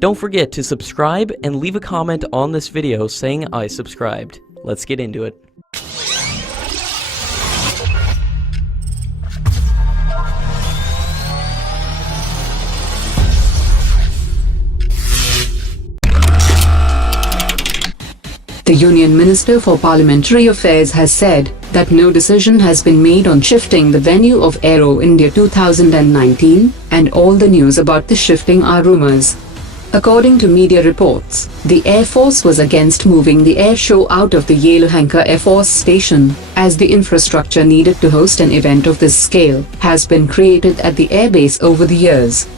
Don't forget to subscribe and leave a comment on this video saying I subscribed. Let's get into it. The Union Minister for Parliamentary Affairs has said that no decision has been made on shifting the venue of Aero India 2019, and all the news about the shifting are rumours. According to media reports, the Air Force was against moving the air show out of the Yelahanka Air Force Station, as the infrastructure needed to host an event of this scale has been created at the airbase over the years.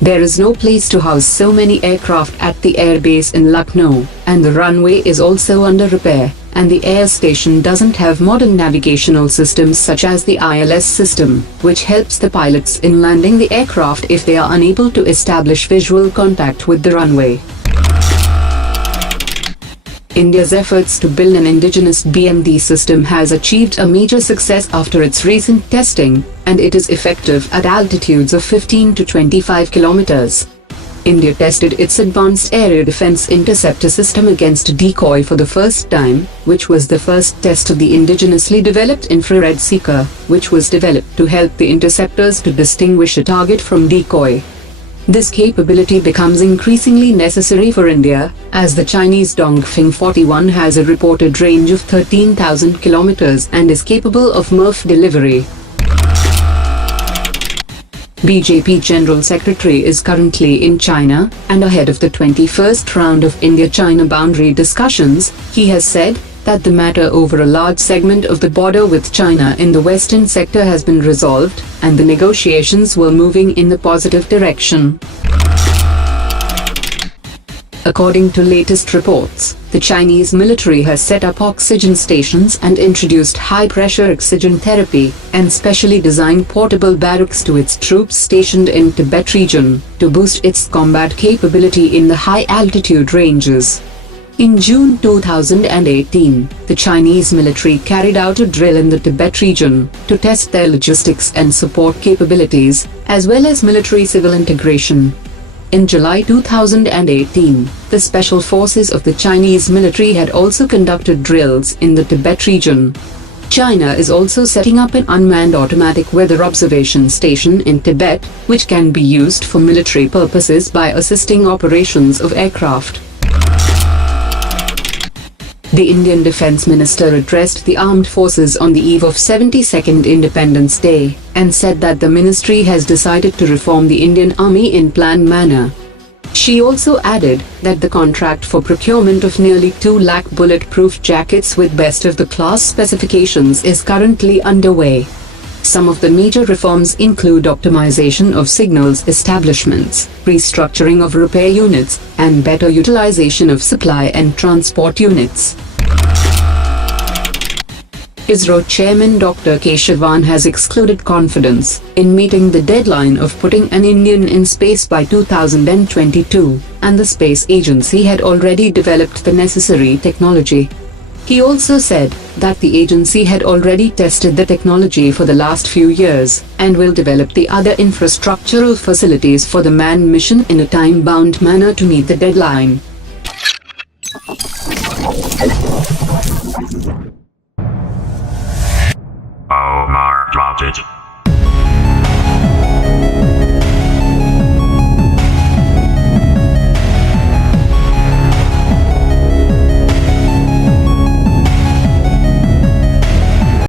There is no place to house so many aircraft at the airbase in Lucknow, and the runway is also under repair, and the air station doesn't have modern navigational systems such as the IIR system, which helps the pilots in landing the aircraft if they are unable to establish visual contact with the runway. India's efforts to build an indigenous BMD system has achieved a major success after its recent testing, and it is effective at altitudes of 15 to 25 kilometers. India tested its advanced aerial defense interceptor system against decoy for the first time, which was the first test of the indigenously developed infrared seeker, which was developed to help the interceptors to distinguish a target from decoy. This capability becomes increasingly necessary for India, as the Chinese Dongfeng 41 has a reported range of 13,000 kilometers and is capable of MRF delivery. BJP General Secretary is currently in China, and ahead of the 21st round of India-China boundary discussions, he has said that the matter over a large segment of the border with China in the western sector has been resolved, and the negotiations were moving in the positive direction. According to latest reports, the Chinese military has set up oxygen stations and introduced high-pressure oxygen therapy and specially designed portable barracks to its troops stationed in Tibet region, to boost its combat capability in the high-altitude ranges. In June 2018, the Chinese military carried out a drill in the Tibet region to test their logistics and support capabilities, as well as military-civil integration. In July 2018, the special forces of the Chinese military had also conducted drills in the Tibet region. China is also setting up an unmanned automatic weather observation station in Tibet, which can be used for military purposes by assisting operations of aircraft. The Indian Defence Minister addressed the armed forces on the eve of 72nd Independence Day, and said that the ministry has decided to reform the Indian Army in planned manner. She also added that the contract for procurement of nearly 2 lakh bulletproof jackets with best-of-the-class specifications is currently underway. Some of the major reforms include optimization of signals establishments, restructuring of repair units, and better utilization of supply and transport units. ISRO Chairman Dr. Keshavan has excluded confidence in meeting the deadline of putting an Indian in space by 2022, and the space agency had already developed the necessary technology. He also said that the agency had already tested the technology for the last few years, and will develop the other infrastructural facilities for the manned mission in a time-bound manner to meet the deadline.